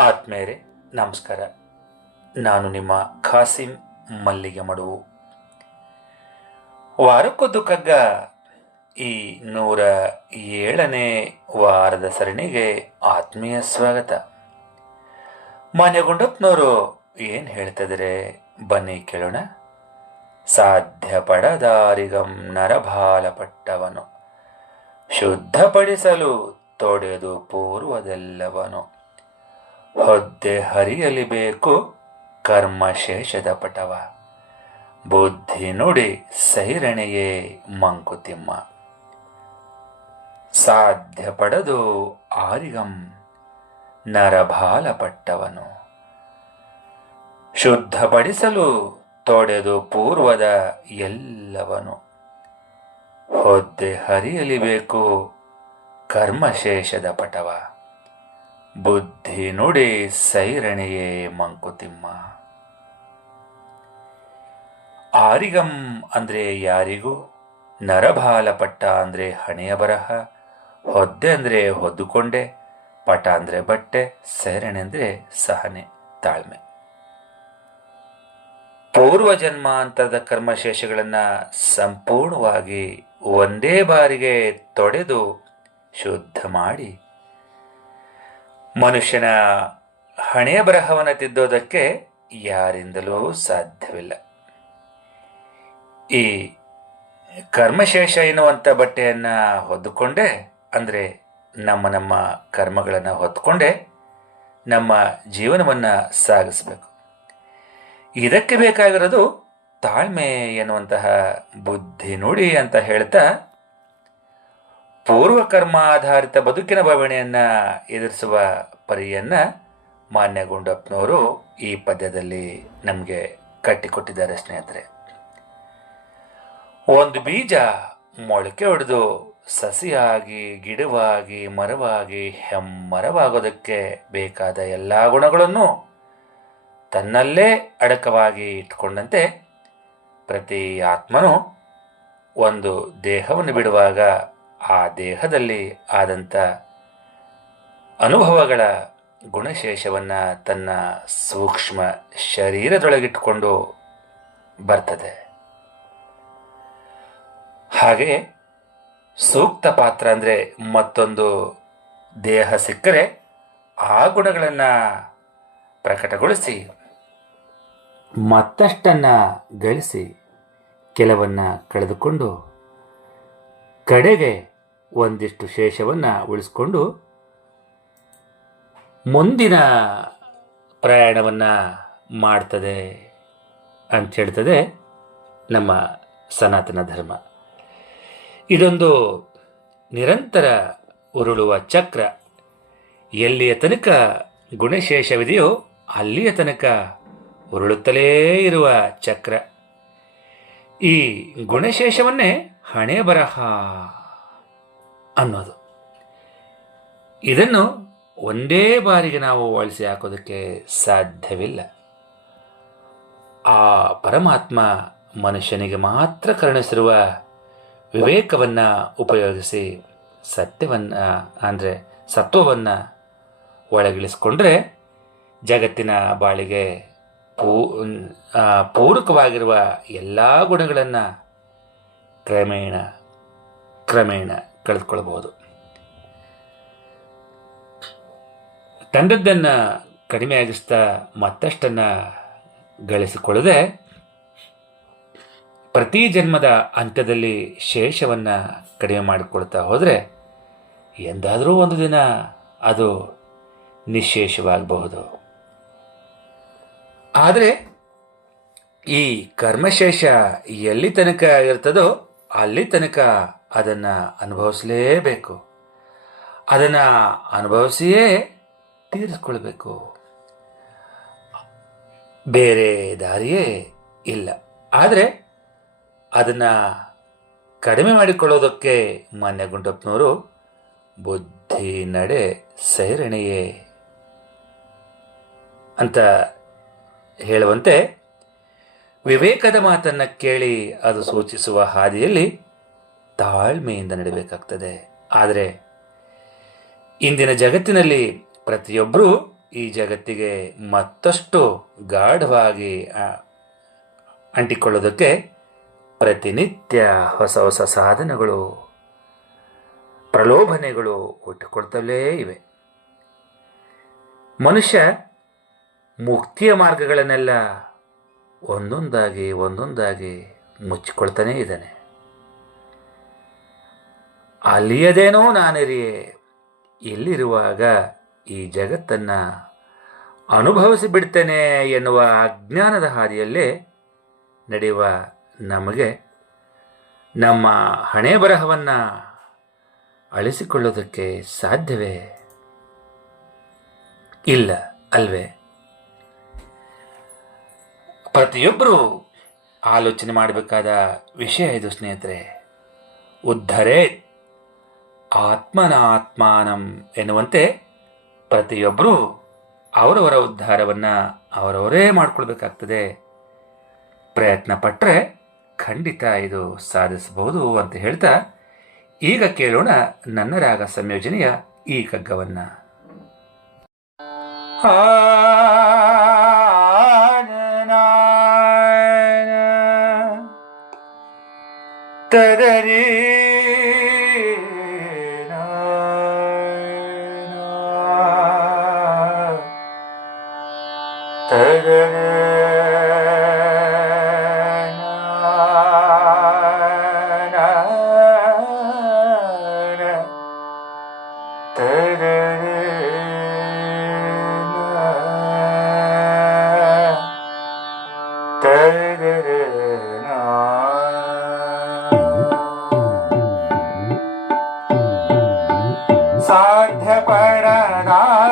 ಆತ್ಮೇರೆ ನಮಸ್ಕಾರ. ನಾನು ನಿಮ್ಮ ಖಾಸಿಂ ಮಲ್ಲಿಗೆ ಮಡುವು ವಾರಕ್ಕೊದ್ದು ಕಗ್ಗ ಈ ನೂರ ಏಳನೇ ವಾರದ ಸರಣಿಗೆ ಆತ್ಮೀಯ ಸ್ವಾಗತ. ಮಾನ್ಯಗೊಂಡಪ್ಪನವರು ಏನು ಹೇಳ್ತಿದ್ರೆ ಬನ್ನಿ ಕೇಳೋಣ. ಸಾಧ್ಯ ಪಡದಾರಿಗಂ ನರಭಾಲಪಟ್ಟವನು ಶುದ್ಧಪಡಿಸಲು ತೊಡೆದು ಪೂರ್ವದೆಲ್ಲವನು. ಹೊದ್ದೆ ಹರಿಯಲಿ ಬೇಕು ಕರ್ಮಶೇಷದ ಪಟವ. ಬುದ್ಧಿ ನುಡಿ ಸೈರಣೆಯೇ ಮಂಕುತಿಮ್ಮ. ಸಾಧ್ಯ ಪಡದು ಆರಿಗಂ ನರಭಾಲಪಟ್ಟವನು ಶುದ್ಧಪಡಿಸಲು ತೊಡೆದು ಪೂರ್ವದ ಎಲ್ಲವನು. ಹೊದ್ದೆ ಹರಿಯಲಿ ಬೇಕು ಕರ್ಮಶೇಷದ ಪಟವ. ಬುದ್ಧಿ ನುಡಿ ಸೈರಣೆಯೇ ಮಂಕುತಿಮ್ಮ. ಆರಿಗಂ ಅಂದ್ರೆ ಯಾರಿಗೂ ನರಭಾಲಪಟ್ಟ ಅಂದ್ರೆ ಹಣೆಯ ಬರಹ, ಹೊದ್ದೆ ಅಂದ್ರೆ ಹೊದ್ದುಕೊಂಡೆ, ಪಟ ಅಂದ್ರೆ ಬಟ್ಟೆ, ಸೈರಣೆ ಅಂದ್ರೆ ಸಹನೆ, ತಾಳ್ಮೆ. ಪೂರ್ವ ಜನ್ಮಾಂತರದ ಕರ್ಮಶೇಷಗಳನ್ನ ಸಂಪೂರ್ಣವಾಗಿ ಒಂದೇ ಬಾರಿಗೆ ತೊಡೆದು ಶುದ್ಧ ಮಾಡಿ ಮನುಷ್ಯನ ಹಣೆಯ ಬರಹವನ್ನು ತಿದ್ದೋದಕ್ಕೆ ಯಾರಿಂದಲೂ ಸಾಧ್ಯವಿಲ್ಲ. ಈ ಕರ್ಮಶೇಷ ಎನ್ನುವಂಥ ಬಟ್ಟೆಯನ್ನು ಹೊದ್ದುಕೊಂಡೆ, ಅಂದರೆ ನಮ್ಮ ನಮ್ಮ ಕರ್ಮಗಳನ್ನು ಹೊತ್ಕೊಂಡೆ ನಮ್ಮ ಜೀವನವನ್ನು ಸಾಗಿಸಬೇಕು. ಇದಕ್ಕೆ ಬೇಕಾಗಿರೋದು ತಾಳ್ಮೆ ಎನ್ನುವಂತಹ ಬುದ್ಧಿ ನುಡಿ ಅಂತ ಹೇಳ್ತಾ ಪೂರ್ವ ಕರ್ಮಾಧಾರಿತ ಬದುಕಿನ ಬವಣೆಯನ್ನು ಎದುರಿಸುವ ಪರಿಯನ್ನ ಮಾನ್ಯ ಗುಂಡಪ್ಪನವರು ಈ ಪದ್ಯದಲ್ಲಿ ನಮಗೆ ಕಟ್ಟಿಕೊಟ್ಟಿದ್ದಾರೆ ಸ್ನೇಹಿತರೆ. ಒಂದು ಬೀಜ ಮೊಳಕೆ ಹೊಡೆದು ಸಸಿಯಾಗಿ, ಗಿಡವಾಗಿ, ಮರವಾಗಿ, ಹೆಮ್ಮರವಾಗೋದಕ್ಕೆ ಬೇಕಾದ ಎಲ್ಲ ಗುಣಗಳನ್ನು ತನ್ನಲ್ಲೇ ಅಡಕವಾಗಿ ಇಟ್ಟುಕೊಂಡಂತೆ ಪ್ರತಿ ಆತ್ಮನು ಒಂದು ದೇಹವನ್ನು ಬಿಡುವಾಗ ಆ ದೇಹದಲ್ಲಿ ಆದಂಥ ಅನುಭವಗಳ ಗುಣಶೇಷವನ್ನು ತನ್ನ ಸೂಕ್ಷ್ಮ ಶರೀರದೊಳಗಿಟ್ಟುಕೊಂಡು ಬರ್ತದೆ. ಹಾಗೆ ಸೂಕ್ತ ಪಾತ್ರ ಅಂದರೆ ಮತ್ತೊಂದು ದೇಹ ಸಿಕ್ಕರೆ ಆ ಗುಣಗಳನ್ನು ಪ್ರಕಟಗೊಳಿಸಿ, ಮತ್ತಷ್ಟನ್ನು ಗಳಿಸಿ ಕೆಲವನ್ನ ಕಳೆದುಕೊಂಡು ಕಡೆಗೆ ಒಂದಿಷ್ಟು ಶೇಷವನ್ನು ಉಳಿಸ್ಕೊಂಡು ಮುಂದಿನ ಪ್ರಯಾಣವನ್ನು ಮಾಡ್ತದೆ ಅಂತ ಹೇಳ್ತದೆ ನಮ್ಮ ಸನಾತನ ಧರ್ಮ. ಇದೊಂದು ನಿರಂತರ ಉರುಳುವ ಚಕ್ರ. ಎಲ್ಲಿಯ ತನಕ ಗುಣಶೇಷವಿದೆಯೋ ಅಲ್ಲಿಯ ತನಕ ಉರುಳುತ್ತಲೇ ಇರುವ ಚಕ್ರ. ಈ ಗುಣಶೇಷವನ್ನೇ ಹಣೆ ಬರಹ ಅನ್ನೋದು. ಇದನ್ನು ಒಂದೇ ಬಾರಿಗೆ ನಾವು ಅಳಿಸಿ ಹಾಕೋದಕ್ಕೆ ಸಾಧ್ಯವಿಲ್ಲ. ಆ ಪರಮಾತ್ಮ ಮನುಷ್ಯನಿಗೆ ಮಾತ್ರ ಕರುಣಿಸಿರುವ ವಿವೇಕವನ್ನು ಉಪಯೋಗಿಸಿ ಸತ್ಯವನ್ನು, ಅಂದರೆ ಸತ್ವವನ್ನು ಒಳಗಿಳಿಸ್ಕೊಂಡ್ರೆ ಜಗತ್ತಿನ ಬಾಳಿಗೆ ಪೂ ಪೂರಕವಾಗಿರುವ ಎಲ್ಲ ಗುಣಗಳನ್ನು ಕ್ರಮೇಣ ಕ್ರಮೇಣ ಕಳೆದುಕೊಳ್ಳಬಹುದು ತಂದದ್ದನ್ನು ಕಡಿಮೆಯಾಗಿಸ್ತಾ ಮತ್ತಷ್ಟನ್ನು ಗಳಿಸಿಕೊಳ್ಳದೆ ಪ್ರತಿ ಜನ್ಮದ ಅಂತ್ಯದಲ್ಲಿ ಶೇಷವನ್ನು ಕಡಿಮೆ ಮಾಡಿಕೊಳ್ತಾ ಹೋದರೆ ಎಂದಾದರೂ ಒಂದು ದಿನ ಅದು ನಿಶೇಷವಾಗಬಹುದು. ಆದರೆ ಈ ಕರ್ಮಶೇಷ ಎಲ್ಲಿ ತನಕ ಇರ್ತದೋ ಅಲ್ಲಿ ತನಕ ಅದನ್ನು ಅನುಭವಿಸಲೇಬೇಕು. ಅದನ್ನು ಅನುಭವಿಸಿಯೇ ತೀರಿಸ್ಕೊಳ್ಬೇಕು. ಬೇರೆ ದಾರಿಯೇ ಇಲ್ಲ. ಆದರೆ ಅದನ್ನು ಕಡಿಮೆ ಮಾಡಿಕೊಳ್ಳೋದಕ್ಕೆ ಮಾನ್ಯ ಗುಂಡಪ್ಪನವರು ಬುದ್ಧಿ ನಡೆ ಸೈರಣೆಯೇ ಅಂತ ಹೇಳುವಂತೆ ವಿವೇಕದ ಮಾತನ್ನು ಕೇಳಿ ಅದು ಸೂಚಿಸುವ ಹಾದಿಯಲ್ಲಿ ತಾಳ್ಮೆಯಿಂದ ನಡೀಬೇಕಾಗ್ತದೆ. ಆದರೆ, ಇಂದಿನ ಜಗತ್ತಿನಲ್ಲಿ ಪ್ರತಿಯೊಬ್ಬರೂ ಈ ಜಗತ್ತಿಗೆ ಮತ್ತಷ್ಟು ಗಾಢವಾಗಿ ಅಂಟಿಕೊಳ್ಳೋದಕ್ಕೆ ಪ್ರತಿನಿತ್ಯ ಹೊಸ ಹೊಸ ಸಾಧನಗಳು, ಪ್ರಲೋಭನೆಗಳು ಹುಟ್ಟಿಕೊಳ್ತಲೇ ಇವೆ. ಮನುಷ್ಯ ಮುಕ್ತಿಯ ಮಾರ್ಗಗಳನ್ನೆಲ್ಲ ಒಂದೊಂದಾಗಿ ಒಂದೊಂದಾಗಿ ಮುಚ್ಚಿಕೊಳ್ತಾನೇ ಇದ್ದಾನೆ. ಅಲ್ಲಿಯದೇನೋ ನಾನಿರಿಯೇ. ಇಲ್ಲಿರುವಾಗ ಈ ಜಗತ್ತನ್ನು ಅನುಭವಿಸಿ ಬಿಡ್ತೇನೆ ಎನ್ನುವ ಅಜ್ಞಾನದ ಹಾದಿಯಲ್ಲೇ ನಡೆಯುವ ನಮಗೆ ನಮ್ಮ ಹಣೆ ಬರಹವನ್ನು ಅಳಿಸಿಕೊಳ್ಳೋದಕ್ಕೆ ಸಾಧ್ಯವೇ? ಇಲ್ಲ ಅಲ್ವೇ. ಪ್ರತಿಯೊಬ್ಬರೂ ಆಲೋಚನೆ ಮಾಡಬೇಕಾದ ವಿಷಯ ಇದು ಸ್ನೇಹಿತರೆ. ಉದ್ಧರೇ ಆತ್ಮನಾತ್ಮಾನಂ ಎನ್ನುವಂತೆ ಪ್ರತಿಯೊಬ್ಬರೂ ಅವರವರ ಉದ್ಧಾರವನ್ನು ಅವರವರೇ ಮಾಡಿಕೊಳ್ಬೇಕಾಗ್ತದೆ. ಪ್ರಯತ್ನ ಪಟ್ಟರೆ ಖಂಡಿತ ಇದು ಸಾಧಿಸಬಹುದು ಅಂತ ಹೇಳ್ತಾ, ಈಗ ಕೇಳೋಣ ನನ್ನ ರಾಗ ಸಂಯೋಜನೆಯ ಈ ಕಗ್ಗವನ್ನು ತದರಿ साध्य परारीतम्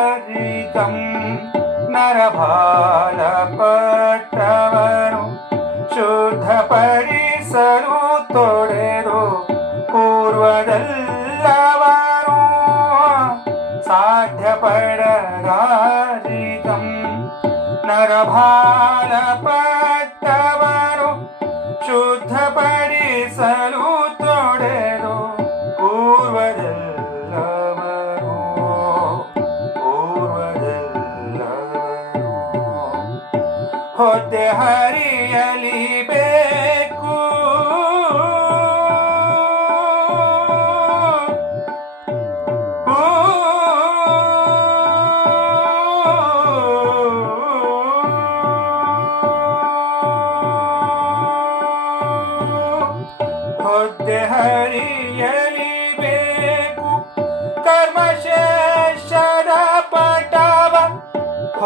शुद्धपरिसरु तोडेरु पूर्वदल्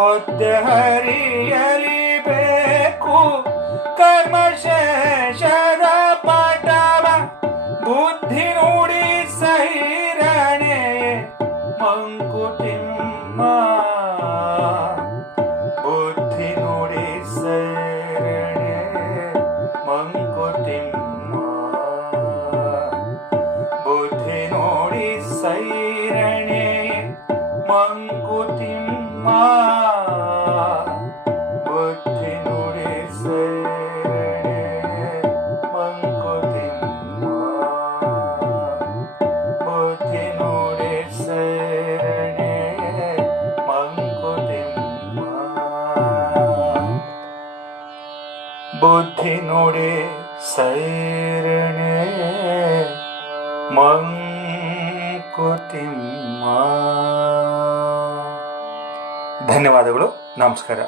ಹೊತ್ತೆ ಹರಿಯಲಿ ಕರ್ಮ ಕರ್ಮಶೇಷದ ಸೈರಣೆ ಮಂಕುತಿಮ್ಮ. ಧನ್ಯವಾದಗಳು ನಮಸ್ಕಾರ.